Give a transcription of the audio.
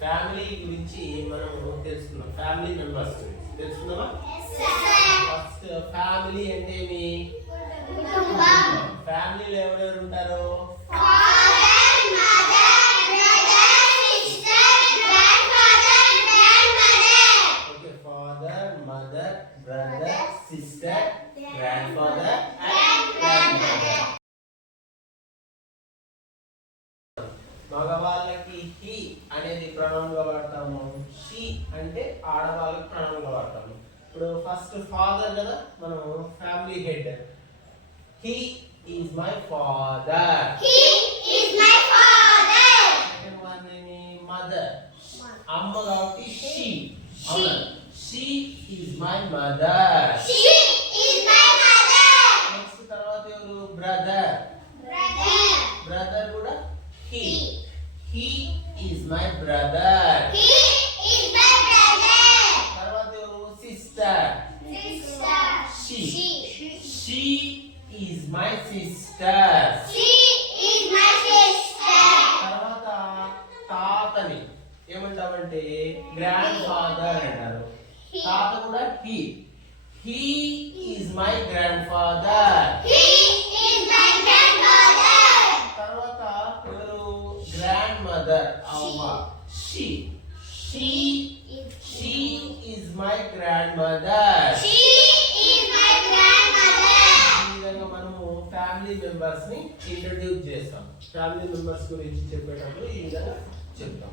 ఫ్యామిలీ గురించి మనం తెలుసుకుందాం. ఫ్యామిలీ మెంబర్స్ గురించి తెలుసుకుందామా? ఫస్ట్ ఫ్యామిలీ అంటే ఏమి? ఫ్యామిలీలో ఎవరెవరు ఉంటారు? Okay, father, mother, brother, sister, grand father and grand mother. మగవాళ్ళకి హీ అనేది ప్రొనౌన్ గా వాడతాము, షీ అంటే ఆడవాళ్ళకి ప్రొనౌన్ గా వాడతాము. ఇప్పుడు ఫస్ట్ ఫాదర్ కదా, మనం family head. He is my father. Second one ఏమి? మదర్. అమ్మ కాబట్టి షీ. అవునా? She is my mother. Next తర్వాత ఎవరు? బ్రదర్. బ్రదర్ కూడా he. He is my brother. తర్వాత ఎవరు? Sister. She. She is my sister. తర్వాత తాతని ఏమంటామంటే గ్రాండ్ ఫాదర్ అంటారు. తాత కూడా he. He is my grand father. తర్వాత ఎవరు? గ్రాండ్ మదర్, అవ్వ. She. She is my grand mother. ఈ విధంగా మనము ఫ్యామిలీ మెంబర్స్ ని ఇంట్రడ్యూస్ చేస్తాం. ఫ్యామిలీ మెంబర్స్ గురించి చెప్పేటప్పుడు ఈ విధంగా చెప్తాం.